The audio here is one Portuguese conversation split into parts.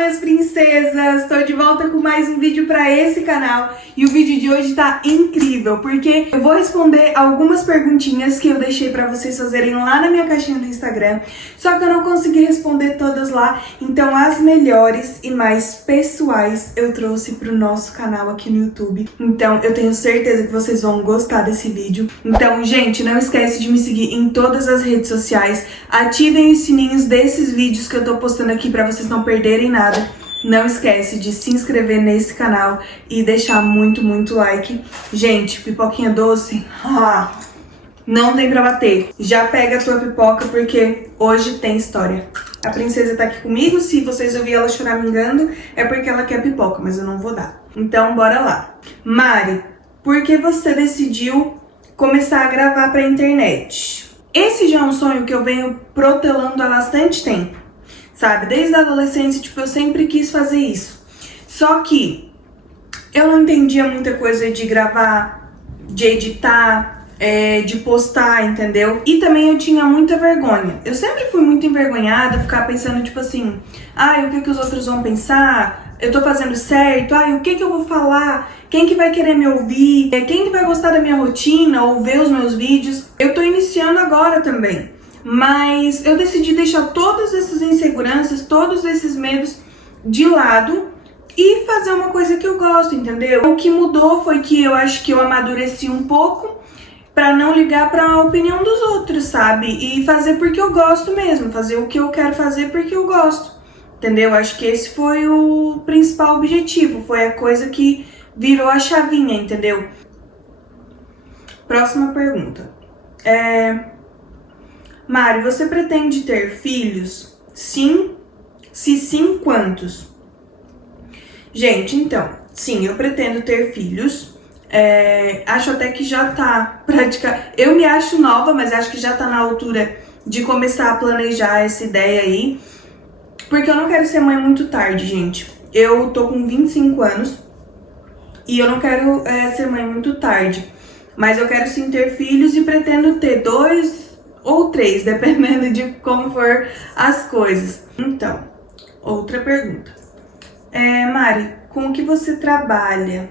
minhas princesas! Estou de volta com mais um vídeo para esse canal e o vídeo de hoje tá incrível porque eu vou responder algumas perguntinhas que eu deixei para vocês fazerem lá na minha caixinha do Instagram, só que eu não consegui responder todas lá, então as melhores e mais pessoais eu trouxe pro nosso canal aqui no YouTube. Então eu tenho certeza que vocês vão gostar desse vídeo. Então, gente, não esquece de me seguir em todas as redes sociais, ativem os sininhos desses vídeos que eu tô postando aqui para vocês não perderem nada. Não esquece de se inscrever nesse canal e deixar muito like. Gente, pipoquinha doce, não tem pra bater. Já pega a tua pipoca porque hoje tem história. A princesa tá aqui comigo, se vocês ouvirem ela choramingando é porque ela quer pipoca, mas eu não vou dar. Então bora lá. Mari, por que você decidiu começar a gravar pra internet? Esse já é um sonho que eu venho protelando há bastante tempo. Sabe, desde a adolescência, tipo, eu sempre quis fazer isso. Só que eu não entendia muita coisa de gravar, de editar, de postar, entendeu? E também eu tinha muita vergonha. Eu sempre fui muito envergonhada, ficar pensando, tipo assim, o que os outros vão pensar? Eu tô fazendo certo? O que eu vou falar? Quem que vai querer me ouvir? Quem que vai gostar da minha rotina ou ver os meus vídeos? Eu tô iniciando agora também. Mas eu decidi deixar todas essas inseguranças, todos esses medos de lado e fazer uma coisa que eu gosto, entendeu? O que mudou foi que eu acho que eu amadureci um pouco pra não ligar pra opinião dos outros, sabe? E fazer porque eu gosto mesmo, fazer o que eu quero fazer porque eu gosto, entendeu? Acho que esse foi o principal objetivo, foi a coisa que virou a chavinha, entendeu? Próxima pergunta. Mari, você pretende ter filhos? Sim? Se sim, quantos? Gente, então, sim, eu pretendo ter filhos. Acho até que já tá praticamente... Eu me acho nova, mas acho que já tá na altura de começar a planejar essa ideia aí. Porque eu não quero ser mãe muito tarde, gente. Eu tô com 25 anos e eu não quero ser mãe muito tarde. Mas eu quero sim ter filhos e pretendo ter 2 ou 3, dependendo de como for as coisas. Então, outra pergunta. Mari, com o que você trabalha?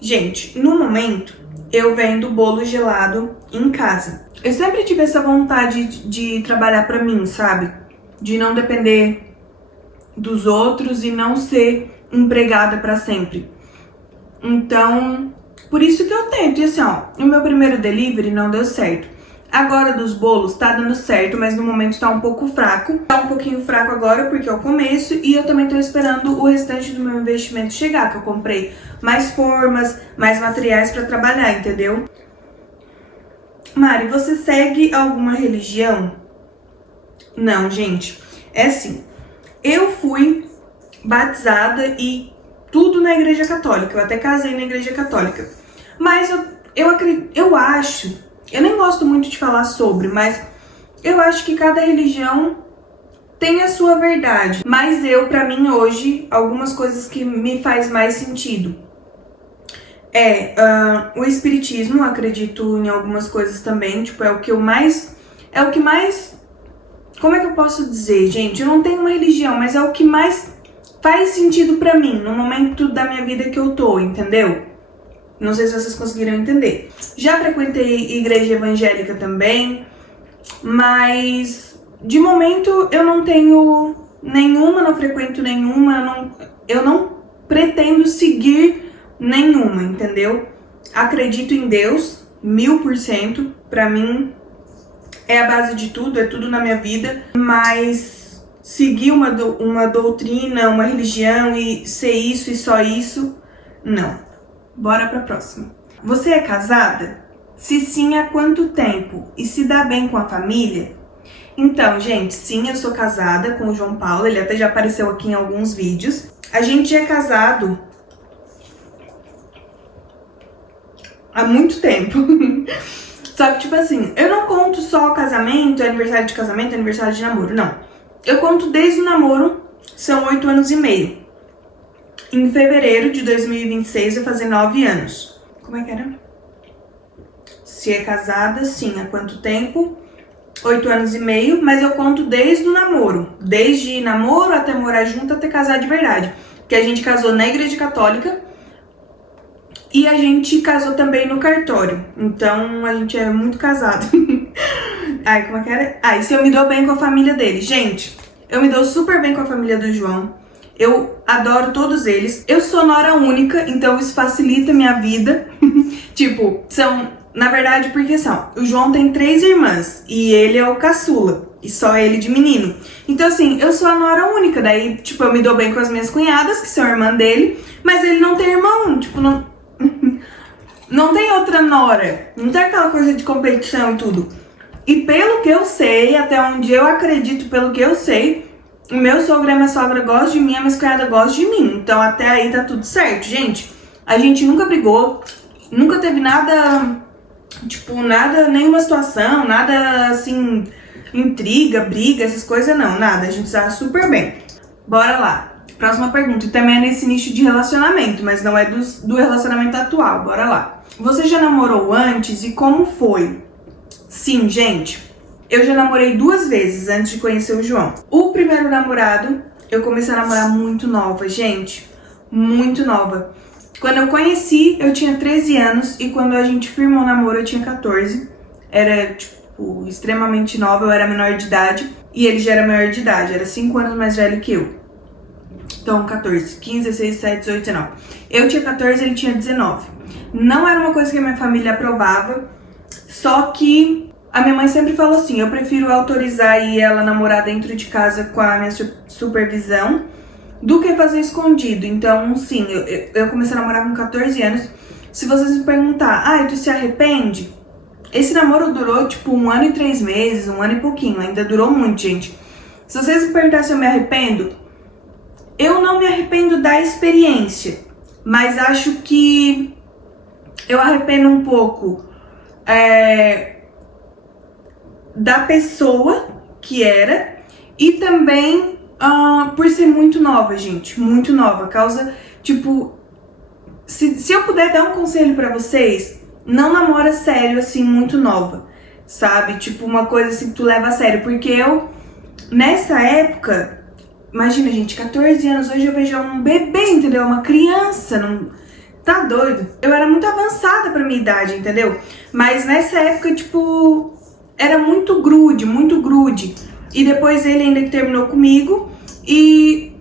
Gente, no momento, eu vendo bolo gelado em casa. Eu sempre tive essa vontade de trabalhar pra mim, sabe? De não depender dos outros e não ser empregada pra sempre. Então, por isso que eu tento. E assim, o meu primeiro delivery não deu certo. Agora dos bolos tá dando certo, mas no momento tá um pouco fraco. Tá um pouquinho fraco agora porque é o começo e eu também tô esperando o restante do meu investimento chegar, que eu comprei mais formas, mais materiais pra trabalhar, entendeu? Mari, você segue alguma religião? Não, gente. É assim, eu fui batizada e tudo na igreja católica, eu até casei na igreja católica. Mas eu acho, eu nem gosto muito de falar sobre, mas eu acho que cada religião tem a sua verdade. Mas pra mim hoje, algumas coisas que me faz mais sentido. O espiritismo, acredito em algumas coisas também, tipo, é o que mais, como é que eu posso dizer, gente? Eu não tenho uma religião, mas é o que mais faz sentido pra mim, no momento da minha vida que eu tô, entendeu? Não sei se vocês conseguiram entender. Já frequentei igreja evangélica também, mas de momento eu não tenho nenhuma, não frequento nenhuma, eu não pretendo seguir nenhuma, entendeu? Acredito em Deus, 1000%, pra mim é a base de tudo, é tudo na minha vida, mas seguir uma doutrina, uma religião e ser isso e só isso, não. Bora pra próxima. Você é casada? Se sim, há quanto tempo? E se dá bem com a família? Então, gente, sim, eu sou casada com o João Paulo, ele até já apareceu aqui em alguns vídeos. A gente é casado há muito tempo. Só que, tipo assim, eu não conto só casamento, aniversário de casamento, aniversário de namoro, não. Eu conto desde o namoro, são 8 anos e meio. Em fevereiro de 2026 vai fazer 9 anos. Como é que era? Se é casada, sim. Há quanto tempo? 8 anos e meio, mas eu conto desde o namoro. Desde namoro até morar junto, até casar de verdade. Que a gente casou na igreja católica e a gente casou também no cartório. Então a gente é muito casado. Ai, como é que era? Ah, e se eu me dou bem com a família dele? Gente, eu me dou super bem com a família do João. Eu adoro todos eles. Eu sou nora única, então isso facilita a minha vida. Tipo, são... Na verdade, porque são... O João tem 3 irmãs e ele é o caçula. E só ele de menino. Então, assim, eu sou a nora única. Daí, tipo, eu me dou bem com as minhas cunhadas, que são irmã dele. Mas ele não tem irmão. Tipo, não... Não tem outra nora. Não tem aquela coisa de competição e tudo. E pelo que eu sei, até onde eu acredito, pelo que eu sei... O meu sogro e a minha sogra gostam de mim, a minha cunhada gosta de mim. Então, até aí tá tudo certo, gente. A gente nunca brigou. Nunca teve nada... Tipo, nada, nenhuma situação, nada assim, intriga, briga, essas coisas não, nada, a gente tá super bem. Bora lá, próxima pergunta, e também é nesse nicho de relacionamento, mas não é do relacionamento atual, bora lá. Você já namorou antes e como foi? Sim, gente, eu já namorei 2 vezes antes de conhecer o João. O primeiro namorado, eu comecei a namorar muito nova, gente, muito nova. Quando eu conheci, eu tinha 13 anos e quando a gente firmou o namoro, eu tinha 14. Era, tipo, extremamente nova, eu era menor de idade e ele já era maior de idade, era 5 anos mais velho que eu. Então, 14, 15, 16, 17, 18, 19. Eu tinha 14, ele tinha 19. Não era uma coisa que a minha família aprovava, só que a minha mãe sempre falou assim, eu prefiro autorizar e ela namorar dentro de casa com a minha supervisão, do que fazer escondido. Então, sim, eu comecei a namorar com 14 anos. Se vocês me perguntar, tu se arrepende? Esse namoro durou, tipo, 1 ano e 3 meses, 1 ano e pouquinho. Ainda durou muito, gente. Se vocês me perguntar se eu me arrependo, eu não me arrependo da experiência. Mas acho que eu arrependo um pouco da pessoa que era e também... por ser muito nova, gente, muito nova, causa, tipo, se eu puder dar um conselho pra vocês, não namora sério, assim, muito nova, sabe, tipo, uma coisa assim que tu leva a sério, porque eu, nessa época, imagina, gente, 14 anos, hoje eu vejo um bebê, entendeu, uma criança, não, tá doido, eu era muito avançada pra minha idade, entendeu, mas nessa época, tipo, era muito grude, e depois ele ainda que terminou comigo. E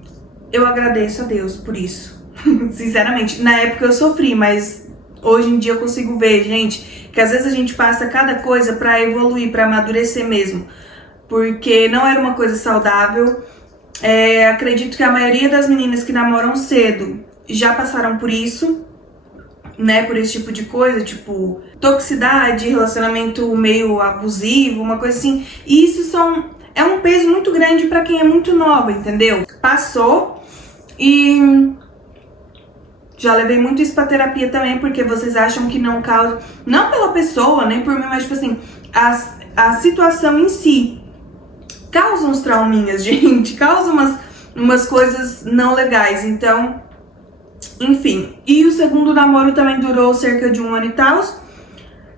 eu agradeço a Deus por isso. Sinceramente, na época eu sofri, mas hoje em dia eu consigo ver, gente, que às vezes a gente passa cada coisa pra evoluir, pra amadurecer mesmo. Porque não era uma coisa saudável. Acredito que a maioria das meninas que namoram cedo já passaram por isso, né, por esse tipo de coisa, tipo toxicidade, relacionamento meio abusivo, uma coisa assim. E isso é um peso muito grande pra quem é muito nova, entendeu? Passou e já levei muito isso pra terapia também, porque vocês acham que não causa, não pela pessoa, nem por mim, mas tipo assim, a situação em si causa uns trauminhas, gente, causa umas coisas não legais, então, enfim. E o segundo namoro também durou cerca de 1 ano e tal.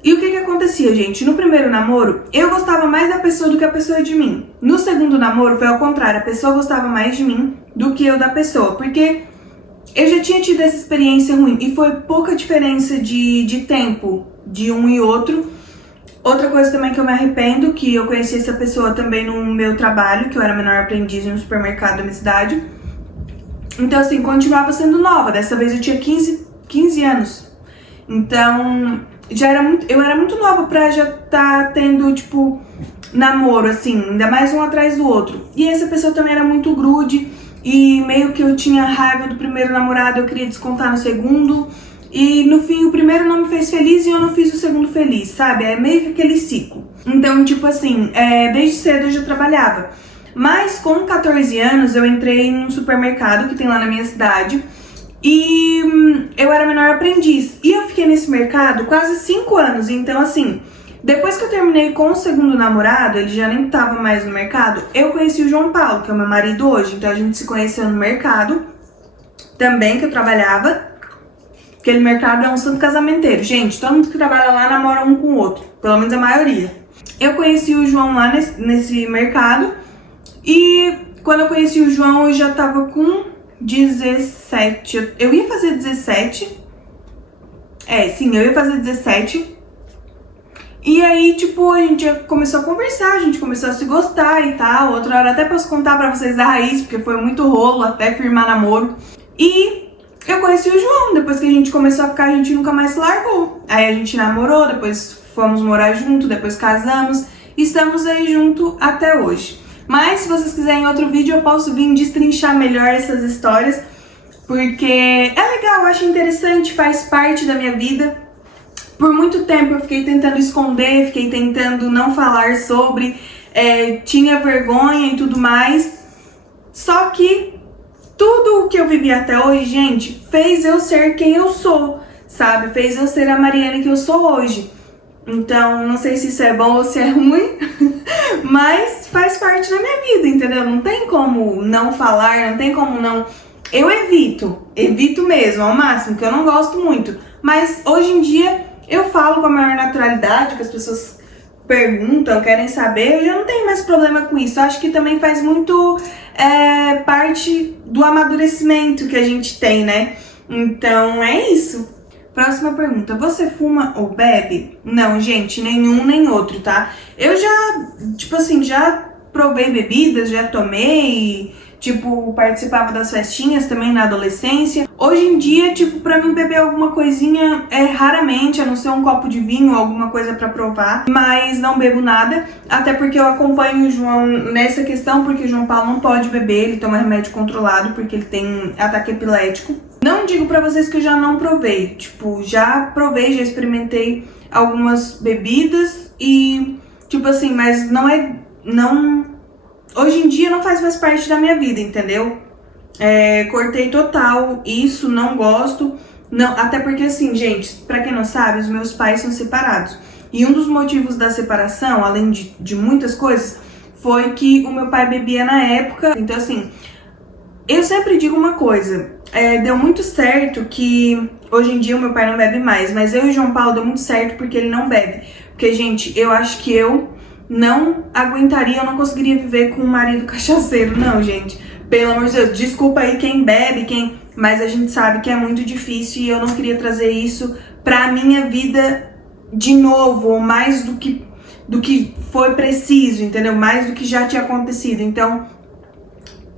E o que acontecia, gente? No primeiro namoro, eu gostava mais da pessoa do que a pessoa de mim. No segundo namoro, foi ao contrário. A pessoa gostava mais de mim do que eu da pessoa. Porque eu já tinha tido essa experiência ruim. E foi pouca diferença de tempo de um e outro. Outra coisa também que eu me arrependo, que eu conheci essa pessoa também no meu trabalho, que eu era menor aprendiz em um supermercado da minha cidade. Então, assim, continuava sendo nova. Dessa vez eu tinha 15 anos. Então... eu era muito nova pra já tá tendo, tipo, namoro, assim, ainda mais um atrás do outro. E essa pessoa também era muito grude e meio que eu tinha raiva do primeiro namorado, eu queria descontar no segundo. E no fim, o primeiro não me fez feliz e eu não fiz o segundo feliz, sabe? É meio que aquele ciclo. Então, tipo assim, desde cedo eu já trabalhava. Mas com 14 anos eu entrei em um supermercado que tem lá na minha cidade. E eu era menor aprendiz. E eu fiquei nesse mercado quase 5 anos. Então, assim, depois que eu terminei com o segundo namorado, ele já nem tava mais no mercado, eu conheci o João Paulo, que é o meu marido hoje. Então a gente se conheceu no mercado também, que eu trabalhava. Aquele mercado é um santo casamenteiro. Gente, todo mundo que trabalha lá namora um com o outro. Pelo menos a maioria. Eu conheci o João lá nesse mercado. E quando eu conheci o João, eu já tava com 17. Eu ia fazer 17. Sim, eu ia fazer 17. E aí, tipo, a gente começou a conversar, a gente começou a se gostar e tal. Outra hora até posso contar pra vocês da raiz, porque foi muito rolo até firmar namoro. E eu conheci o João, depois que a gente começou a ficar, a gente nunca mais se largou. Aí a gente namorou, depois fomos morar junto, depois casamos. E estamos aí junto até hoje. Mas se vocês quiserem outro vídeo, eu posso vir destrinchar melhor essas histórias, porque é legal, eu acho interessante, faz parte da minha vida. Por muito tempo eu fiquei tentando esconder, fiquei tentando não falar sobre, tinha vergonha e tudo mais. Só que tudo o que eu vivi até hoje, gente, fez eu ser quem eu sou, sabe? Fez eu ser a Mariane que eu sou hoje. Então, não sei se isso é bom ou se é ruim, mas faz parte da minha vida, entendeu? Não tem como não falar, não tem como não... Eu evito mesmo, ao máximo, que eu não gosto muito. Mas hoje em dia eu falo com a maior naturalidade, que as pessoas perguntam, querem saber, eu já não tenho mais problema com isso. Eu acho que também faz muito parte do amadurecimento que a gente tem, né? Então é isso. Próxima pergunta, você fuma ou bebe? Não, gente, nenhum nem outro, tá? Eu já, tipo assim, já provei bebidas, já tomei, tipo, participava das festinhas também na adolescência. Hoje em dia, tipo, pra mim beber alguma coisinha raramente, a não ser um copo de vinho ou alguma coisa pra provar, mas não bebo nada, até porque eu acompanho o João nessa questão, porque o João Paulo não pode beber, ele toma remédio controlado porque ele tem ataque epilético. Não digo pra vocês que eu já não provei, tipo, já provei, já experimentei algumas bebidas e, tipo assim, mas hoje em dia não faz mais parte da minha vida, entendeu? Cortei total, isso, não gosto, não, até porque assim, gente, pra quem não sabe, os meus pais são separados. E um dos motivos da separação, além de muitas coisas, foi que o meu pai bebia na época, então assim, eu sempre digo uma coisa, deu muito certo que hoje em dia o meu pai não bebe mais, mas eu e o João Paulo deu muito certo porque ele não bebe. Porque, gente, eu acho que eu não aguentaria, eu não conseguiria viver com um marido cachaceiro, não, gente. Pelo amor de Deus, desculpa aí quem bebe, mas a gente sabe que é muito difícil e eu não queria trazer isso pra minha vida de novo, ou mais do que foi preciso, entendeu? Mais do que já tinha acontecido. Então,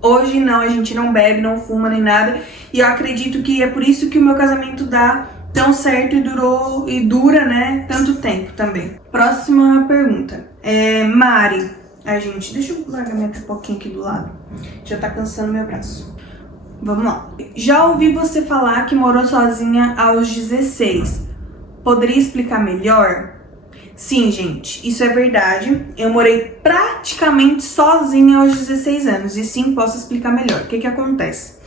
hoje não, a gente não bebe, não fuma nem nada. E eu acredito que é por isso que o meu casamento dá tão certo e dura, né, tanto tempo também. Próxima pergunta. Mari. Ai, gente, deixa eu largar minha pipoquinha aqui do lado. Já tá cansando meu braço. Vamos lá. Já ouvi você falar que morou sozinha aos 16. Poderia explicar melhor? Sim, gente, isso é verdade. Eu morei praticamente sozinha aos 16 anos. E sim, posso explicar melhor. O que acontece?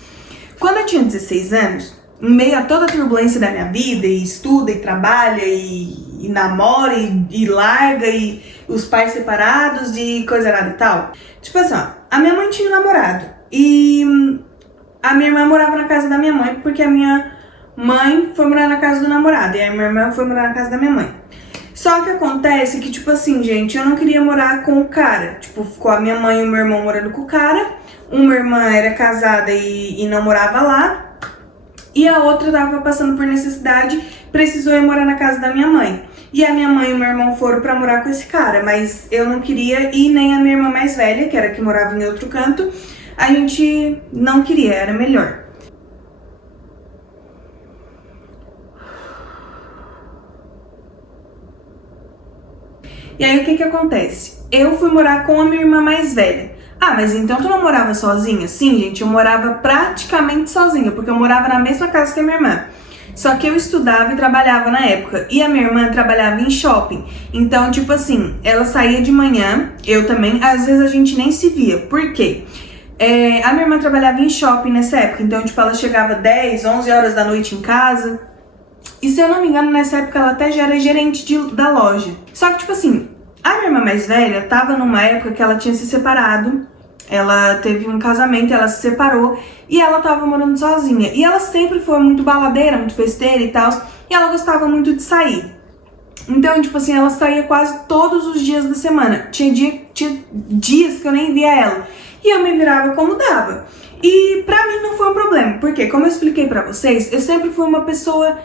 Quando eu tinha 16 anos, em meio a toda a turbulência da minha vida, e estuda, e trabalha, e namora, e larga, e os pais separados, e coisa errada e tal. Tipo assim, ó, a minha mãe tinha um namorado. E a minha irmã morava na casa da minha mãe, porque a minha mãe foi morar na casa do namorado. E a minha irmã foi morar na casa da minha mãe. Só que acontece que, tipo assim, gente, eu não queria morar com o cara. Tipo, ficou a minha mãe e o meu irmão morando com o cara. Uma irmã era casada e não morava lá. E a outra tava passando por necessidade, precisou ir morar na casa da minha mãe. E a minha mãe e o meu irmão foram pra morar com esse cara, mas eu não queria, e nem a minha irmã mais velha, que era que morava em outro canto, a gente não queria, era melhor. E aí o que acontece? Eu fui morar com a minha irmã mais velha. Ah, mas então tu não morava sozinha? Sim, gente, eu morava praticamente sozinha, porque eu morava na mesma casa que a minha irmã. Só que eu estudava e trabalhava na época, e a minha irmã trabalhava em shopping. Então, tipo assim, ela saía de manhã, eu também, às vezes a gente nem se via. Por quê? A minha irmã trabalhava em shopping nessa época, então, tipo, ela chegava 10, 11 horas da noite em casa. E se eu não me engano, nessa época ela até já era gerente da loja. Só que, tipo assim, a minha irmã mais velha tava numa época que ela tinha se separado. Ela teve um casamento, ela se separou e ela tava morando sozinha. E ela sempre foi muito baladeira, muito festeira e tal. E ela gostava muito de sair. Então, tipo assim, ela saía quase todos os dias da semana. Tinha dias que eu nem via ela. E eu me virava como dava. E pra mim não foi um problema. Porque, como eu expliquei pra vocês, eu sempre fui uma pessoa,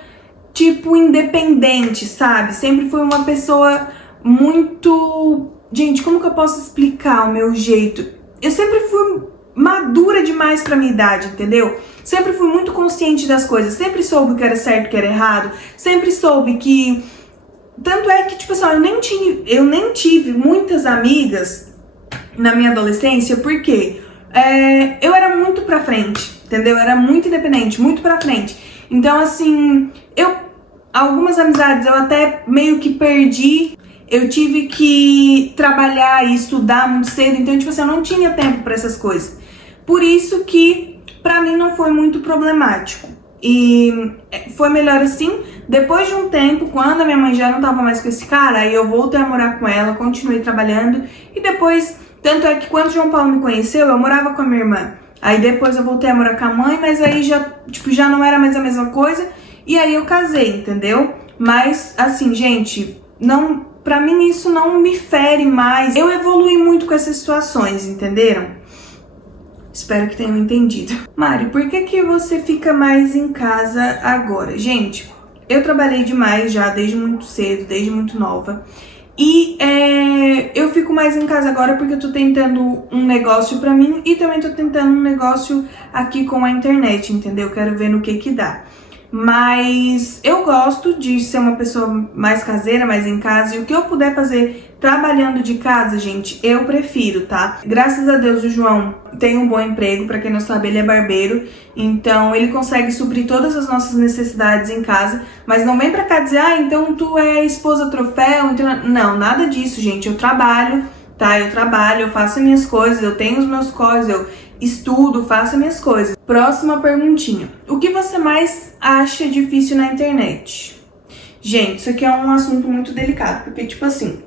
tipo, independente, sabe? Sempre fui uma pessoa muito... Gente, como que eu posso explicar o meu jeito? Eu sempre fui madura demais pra minha idade, entendeu? Sempre fui muito consciente das coisas. Sempre soube o que era certo e o que era errado. Sempre soube que... Tanto é que, tipo assim, eu nem tive muitas amigas na minha adolescência, porque eu era muito pra frente, entendeu? Eu era muito independente, muito pra frente. Então, assim, algumas amizades eu até meio que perdi. Eu tive que trabalhar e estudar muito cedo, então, tipo assim, eu não tinha tempo pra essas coisas. Por isso que, pra mim, não foi muito problemático. E foi melhor assim. Depois de um tempo, quando a minha mãe já não tava mais com esse cara, aí eu voltei a morar com ela, continuei trabalhando. E depois, tanto é que quando o João Paulo me conheceu, eu morava com a minha irmã. Aí depois eu voltei a morar com a mãe, mas aí já não era mais a mesma coisa. E aí eu casei, entendeu? Mas, assim, gente, pra mim isso não me fere mais. Eu evolui muito com essas situações, entenderam? Espero que tenham entendido. Mari, por que você fica mais em casa agora? Gente, eu trabalhei demais já desde muito cedo, desde muito nova. E eu fico mais em casa agora porque eu tô tentando um negócio pra mim e também tô tentando um negócio aqui com a internet, entendeu? Quero ver no que dá. Mas eu gosto de ser uma pessoa mais caseira, mais em casa. E o que eu puder fazer trabalhando de casa, gente, eu prefiro, tá? Graças a Deus o João tem um bom emprego. Pra quem não sabe, ele é barbeiro. Então ele consegue suprir todas as nossas necessidades em casa. Mas não vem pra cá dizer, então tu é esposa troféu. Então... Não, nada disso, gente. Eu trabalho, tá? Eu trabalho, eu faço minhas coisas, eu tenho os meus corres, eu estudo, faço minhas coisas. Próxima perguntinha. O que você mais acha difícil na internet? Gente, isso aqui é um assunto muito delicado, porque, tipo assim,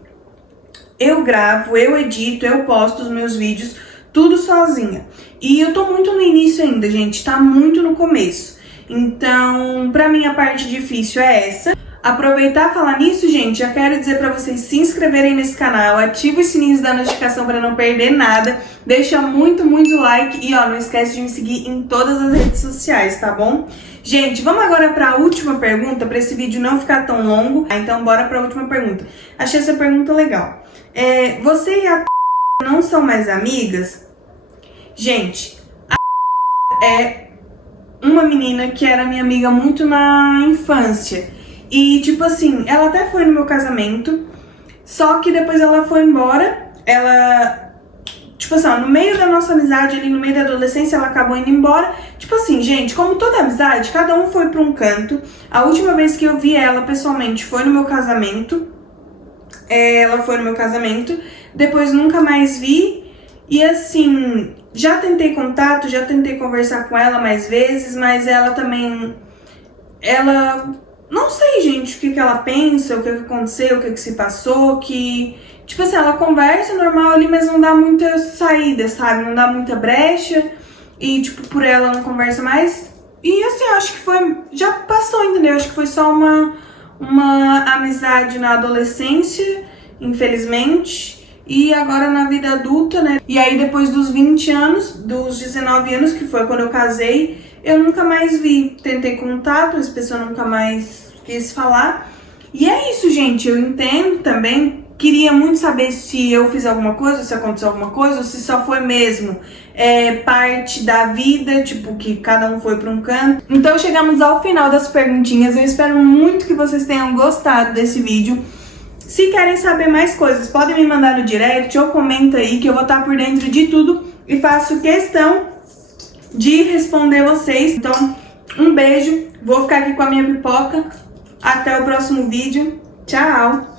eu gravo, eu edito, eu posto os meus vídeos, tudo sozinha. E eu tô muito no início ainda, gente, tá muito no começo. Então, pra mim, a parte difícil é essa. Aproveitar e falar nisso, gente, já quero dizer pra vocês se inscreverem nesse canal, ativa o sininho da notificação pra não perder nada, deixa muito like e ó, não esquece de me seguir em todas as redes sociais, tá bom? Gente, vamos agora pra última pergunta, pra esse vídeo não ficar tão longo, então bora pra última pergunta. Achei essa pergunta legal. Você e a não são mais amigas? Gente, a é uma menina que era minha amiga muito na infância. E, tipo assim, ela até foi no meu casamento, só que depois ela foi embora. Ela, tipo assim, ó, no meio da nossa amizade, ali no meio da adolescência, ela acabou indo embora. Tipo assim, gente, como toda amizade, cada um foi pra um canto. A última vez que eu vi ela pessoalmente foi no meu casamento. Ela foi no meu casamento, depois nunca mais vi. E assim, já tentei contato, já tentei conversar com ela mais vezes, mas ela também... Não sei, gente, o que ela pensa, o que aconteceu, o que se passou, que... Tipo assim, ela conversa normal ali, mas não dá muita saída, sabe? Não dá muita brecha. E, tipo, por ela não conversa mais. E, assim, eu acho que foi... Já passou, entendeu? Acho que foi só uma amizade na adolescência, infelizmente. E agora na vida adulta, né? E aí, depois dos 20 anos, dos 19 anos, que foi quando eu casei, eu nunca mais vi. Tentei contato, as pessoas nunca mais quis falar. E é isso, gente. Eu entendo também. Queria muito saber se eu fiz alguma coisa, se aconteceu alguma coisa, ou se só foi mesmo parte da vida, tipo, que cada um foi para um canto. Então chegamos ao final das perguntinhas. Eu espero muito que vocês tenham gostado desse vídeo. Se querem saber mais coisas, podem me mandar no direct ou comenta aí que eu vou estar por dentro de tudo e faço questão de responder vocês. Então, um beijo, vou ficar aqui com a minha pipoca. Até o próximo vídeo. Tchau!